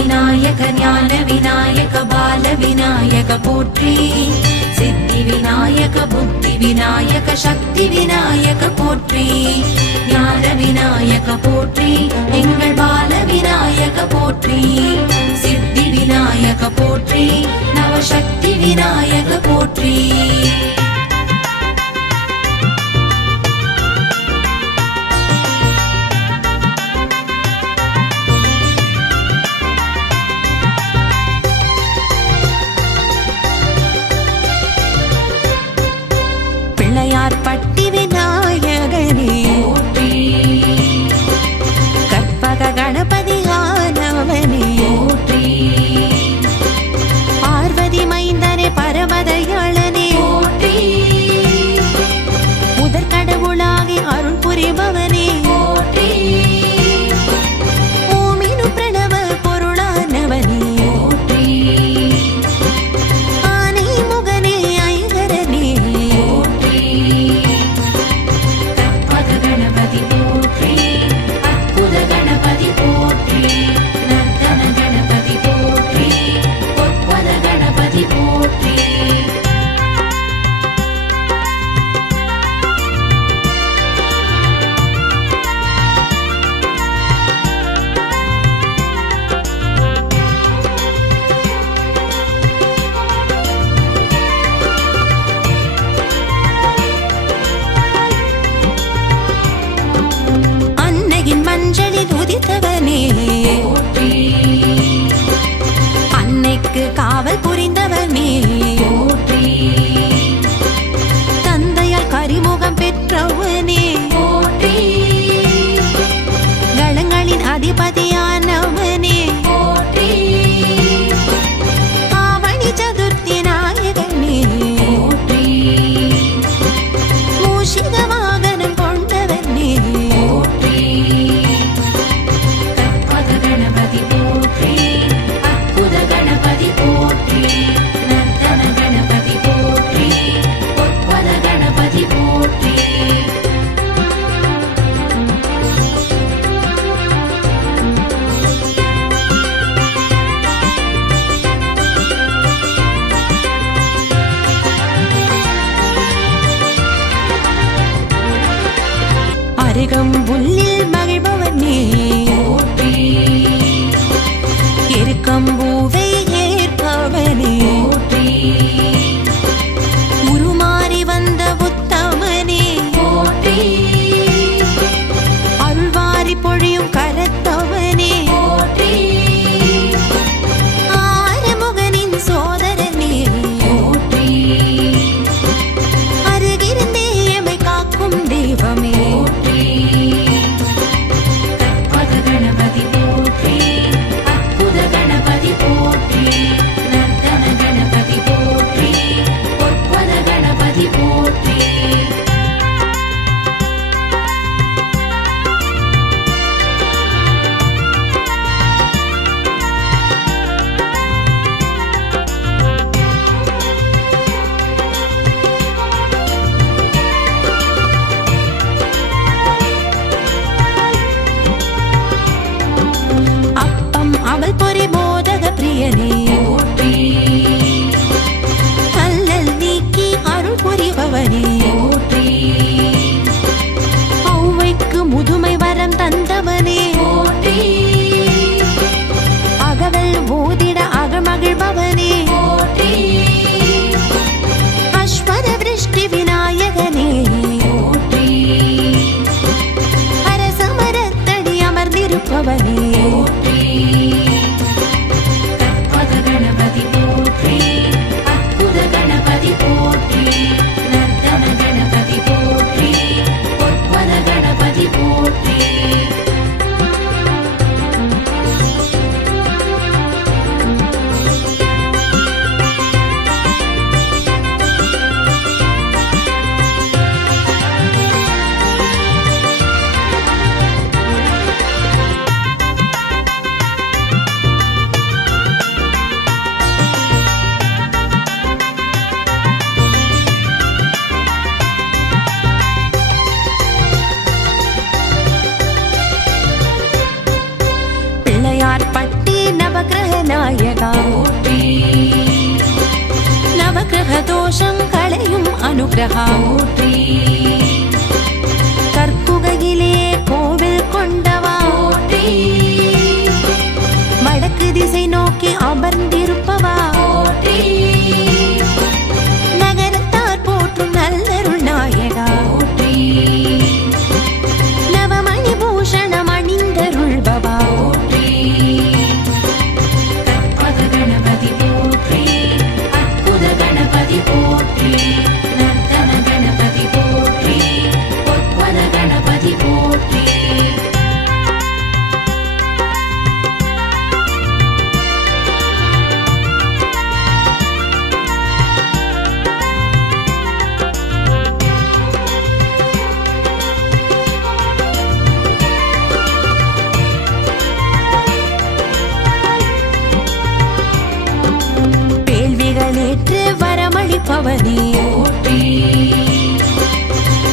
விநாயக ஞான விநாயக பால விநாயக போற்றி. சித்தி விநாயக புத்தி விநாயக சக்தி விநாயக போற்றி. ஞான விநாயக போற்றி, எங்கள் பால விநாயக போற்றி. சித்தி விநாயக போற்றி, நவசக்தி விநாயக போற்றி. பிள்ளையார்பட்டி விநாயகனே போற்றி. கற்பக கணபதியானவனே போற்றி. பார்வதி மைந்தனே பரமதயாளனே போற்றி. முதற்கடவுளாகி அருள் புரிபவனே போற்றி. ஓமினு பிரணவ பொருளானவனே போற்றி. ஆனை முகனே ஐங்கரனே போற்றி. கற்பக கணபதி போற்றி. அற்புத கணபதி போற்றி. நர்த்தன கணபதி போற்றி. பொற்பத கணபதி போற்றி. அன்னையின் மஞ்சளில் உதித்தவனே போற்றி. அன்னைக்கு காவல் புரிந்தவனே போற்றி. தந்தையால் கரிமுகம் பெற்றவனே போற்றி. கணங்களின் அதிபதியானவனே போற்றி. ஆவணி சதுர்த்தி நாயகனே போற்றி. மூஷிக வாகனம் கொண்டவனே போற்றி. கற்பக கணபதி போற்றி. அற்புத கணபதி போற்றி. நர்த்தன கணபதி போற்றி. பொற்பத கணபதி போற்றி. அருகம்புல்லில் மகிழ்பவனே போற்றி. எருக்கம்பூவை ஏற்பவனே போற்றி. உருமாறி வந்த உத்தமனே போற்றி. அருள்வாரி பொழியும் கரத்தவனே போற்றி. ஆறுமுகனின் சோதரனே போற்றி. அருகிருந்தே எமை காக்கும் தெய்வமே போற்றி. கற்பக கணபதி போற்றி. அற்புத கணபதி போற்றி. அனுகிரகா போற்றி கற்குகையிலே கோவில் கொண்டவா போற்றி வடக்கு திசை நோக்கி அமர்ந்திருப்பவா போற்றி நகரத்தார் போற்றும் நல்லருள் நாயகா போற்றி நவமணி பூஷணம் அணிந்தருள்பவா போற்றி கற்பக கணபதி போற்றி அற்புத கணபதி போற்றி நர்த்தன கணபதி போற்றி பொற்பத கணபதி போற்றி வேள்விகளேற்று வரமளிப்பவனே போற்றி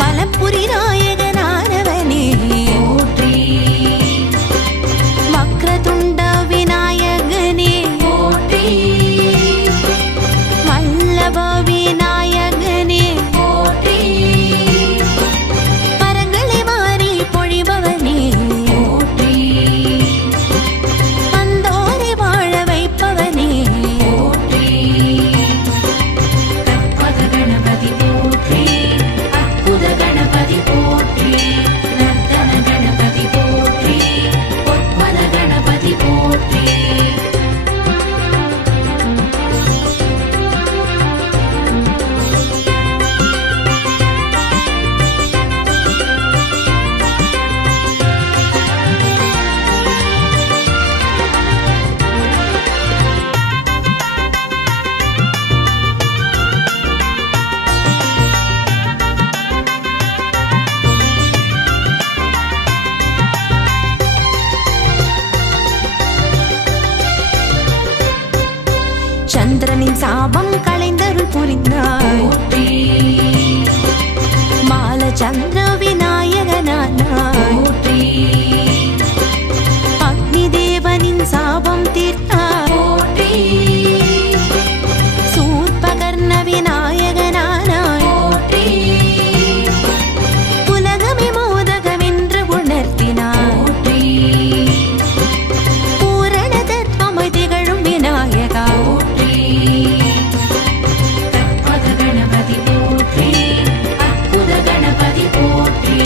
மலப்புரி நாயகனானவனே போற்றி வக்ரதுண்ட விநாயகனே போற்றி வல்லப விநாயகனே போற்றி மரங்களை மாறி பொழிபவனே போற்றி வந்தோரை வாழ வைப்பவனே போற்றி கற்பக கணபதி போற்றி அற்புத கணபதி போற்றி நர்த்தன கணபதி போற்றி பொற்பத கணபதி போற்றி சந்திரனின் சாபம் களைந்தருள் புரிந்தாய் போற்றி மால சந்திர விநாயகனானாய் போற்றி அக்னி தேவனின் சாபம் தீர்த்தாய் போற்றி சூர்பகர்ண விநாயகனானாய் போற்றி உலகமே மோதகமென்று உணர்த்தினாய் போற்றி பூரண தத்துவமாய் திகழும் விநாயகா போற்றி கற்பக கணபதி போற்றி அற்புத கணபதி போற்றி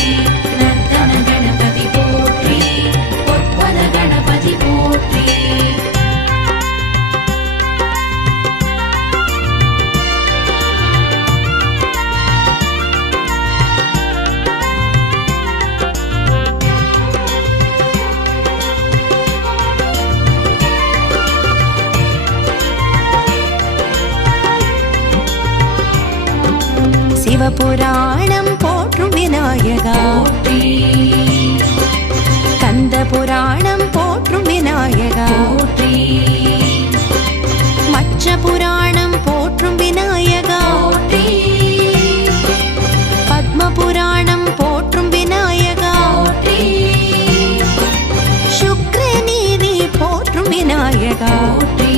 நர்த்தன கணபதி போற்றி பொற்பத கணபதி போற்றி சிவபுராணம் போற்றும் விநாயகா போற்றி கந்த புராணம் போற்றும் விநாயகா போற்றி மச்ச புராணம் போற்றும் விநாயகா போற்றி பத்ம புராணம் போற்றும் விநாயகா போற்றி சுக்ரநீதி போற்றும் விநாயகா போற்றி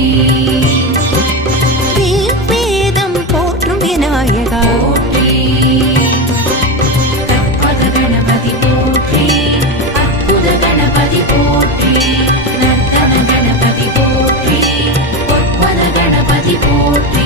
ரிக்வேதம் போற்றும் விநாயகா போற்றி கற்பக கணபதி போற்றி அற்புத கணபதி போற்றி நர்த்தன கணபதி போற்றி பொற்பத கணபதி போற்றி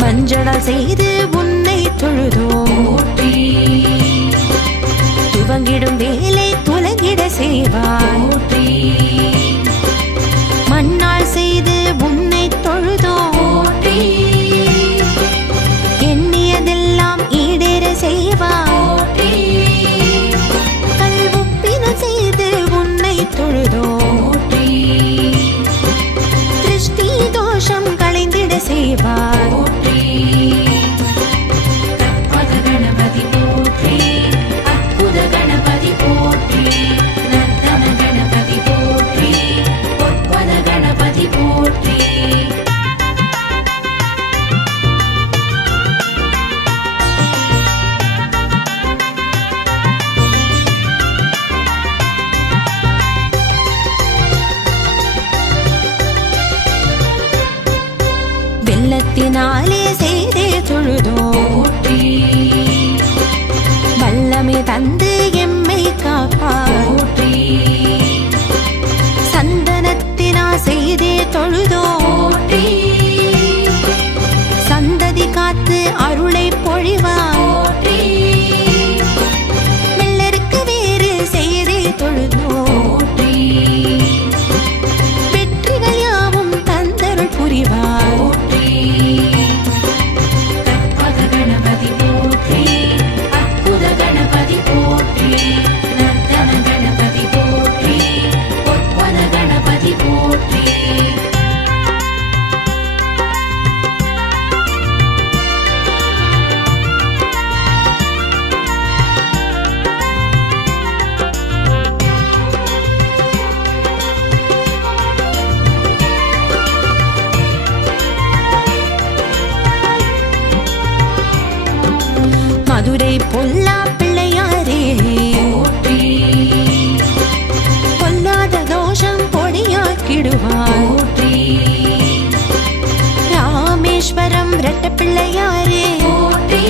மஞ்சள செய்து உன்னை தொழுதோம் போற்றி துவங்கிடும் வேலை துலங்கிட செய்வாய் போற்றி மண்ணால் செய்து உன்னை தொழுதோம் போற்றி எண்ணியதெல்லாம் ஈடேற செய்வாய் போற்றி கல்வுப்பின செய்து உன்னை தொழுதோம் போற்றி திருஷ்டி தோஷம் களைந்திட செய்வாய் போற்றி மதுரை பொல்லா பிள்ளையாரே போற்றி பொல்லாத தோஷம் பொடியாக்கிடுவார் போற்றி ராமேஸ்வரம் ரெட்ட பிள்ளையாரே போற்றி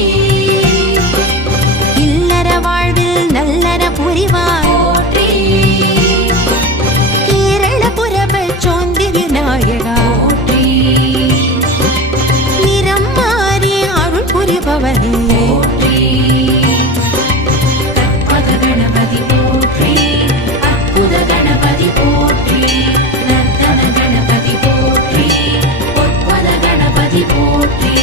இல்லற வாழ்வில் நல்லற புரிவார் போற்றி கேரளபுரப சோந்தி விநாயகா போற்றி நிறம் மாறி அருள் புரிபவனே போற்றி கற்பக கணபதி போற்றி அற்புத கணபதி போற்றி நர்த்தன கணபதி போற்றி பொற்பத கணபதி போற்றி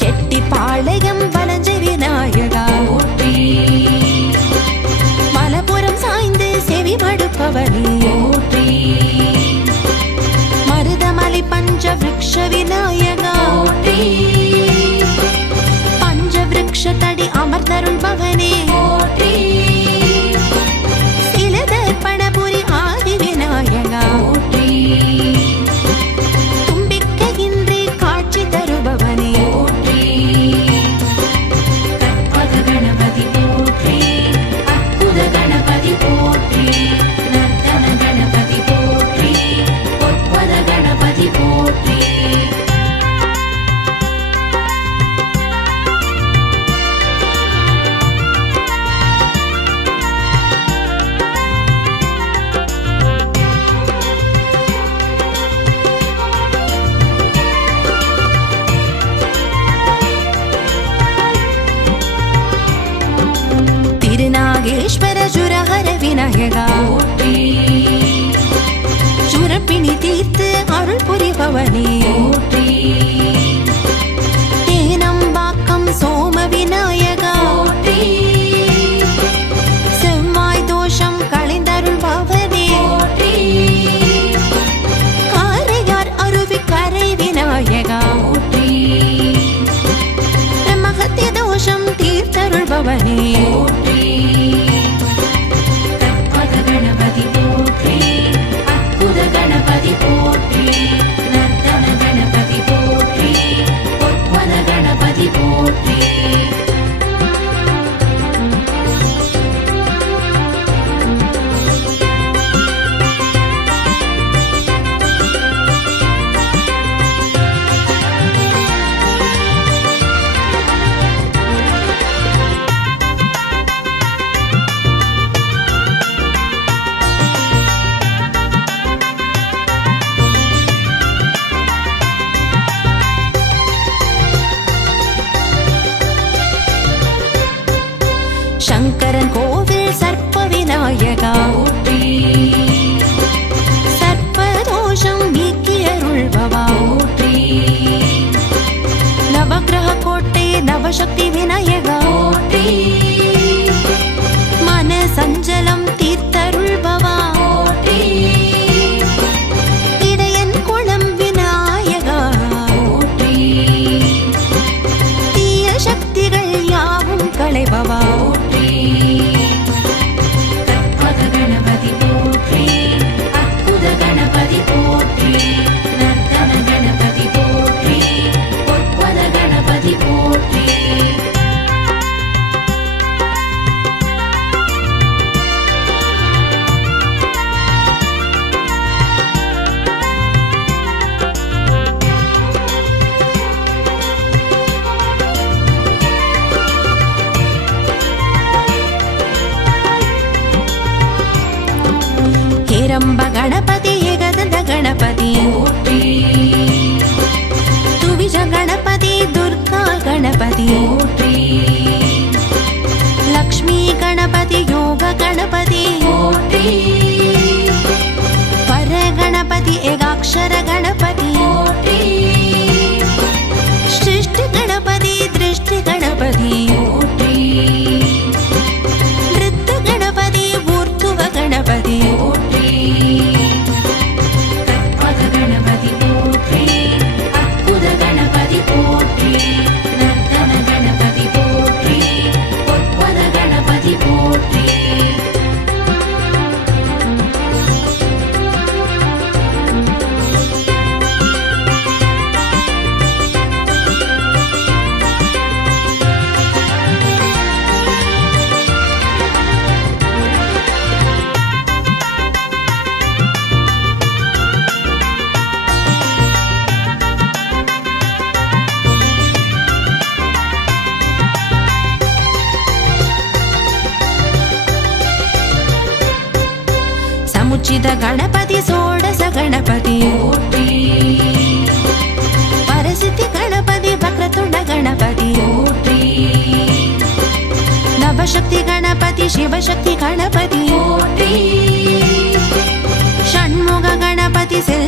செட்டிப்பாளையம் வலஞ்ச விநாயகா போற்றி மலபுரம் சாய்ந்து செவி மடுப்பவனே போற்றி மருதமலை பஞ்ச விருக்ஷ விநாயகா போற்றி பஞ்ச விருக்ஷ தடி அமர்ந்தருள் பவனே போற்றி சிலதர்ப்பணபுரி ஆதி விநாயகா போற்றி தும்பிக்கையின்றி காட்சி தருபவனே போற்றி கற்பக கணபதி போற்றி அற்புத கணபதி போற்றி நர்த்தன கணபதி போற்றி பொற்பத கணபதி போற்றி திருநாகேஸ்வர சுரஹர விநாயகா போற்றி சுரப்பிணி தீர்த்து அருள் புரிபவனே போற்றி தேனம்பாக்கம் சோம விநாயகா போற்றி செவ்வாய் தோஷம் களைந்தருள் பவனே போற்றி காரையார் அருவி கரை விநாயகா போற்றி மகத்திய தோஷம் தீர்த்தருள் பவனே போற்றி கற்பக கணபதி போற்றி அற்புத கணபதி போற்றி நர்த்தன கணபதி போற்றி பொற்பத கணபதி போற்றி சங்கரன் கோவில் சர்ப்ப விநாயகா போற்றி சர்ப்பதோஷம் நீக்கியருள்பவா போற்றி நவக்கிரக கோட்டை நவசக்தி விநாயகா போற்றி மன சஞ்சலம் தீர்த்தருள்பவா போற்றி இடையன் குளம் விநாயகா போற்றி தீய சக்திகள் யாவும் களைபவா போற்றி கற்பக கணபதி போற்றி அற்புத கணபதி போற்றி நர்த்தன கணபதி போற்றி பொற்பத கணபதி போற்றி ಹೇರಂಬ ಗಣಪತಿ ಏಕದಂತ ಗಣಪತಿ போற்றி ತುವಿಜ ಗಣಪತಿ ದುರ್ಗಾ ಗಣಪತಿ போற்றி ಲಕ್ಷ್ಮೀ ಗಣಪತಿ ಯೋಗ ಗಣಪತಿ போற்றி ಪರ ಗಣಪತಿ ಏಕಾಕ್ಷರ ಗಣಪತಿ போற்றி ಸೃಷ್ಟಿ ಗಣಪತಿ ದೃಶ್ಯ சச்சித கணபதி சோடச கணபதி போற்றி பரசித்தி கணபதி வக்ரதுண்ட கணபதி போற்றி நவசக்தி கணபதி சிவசக்தி கணபதி போற்றி ஷண்முக கணபதி செல்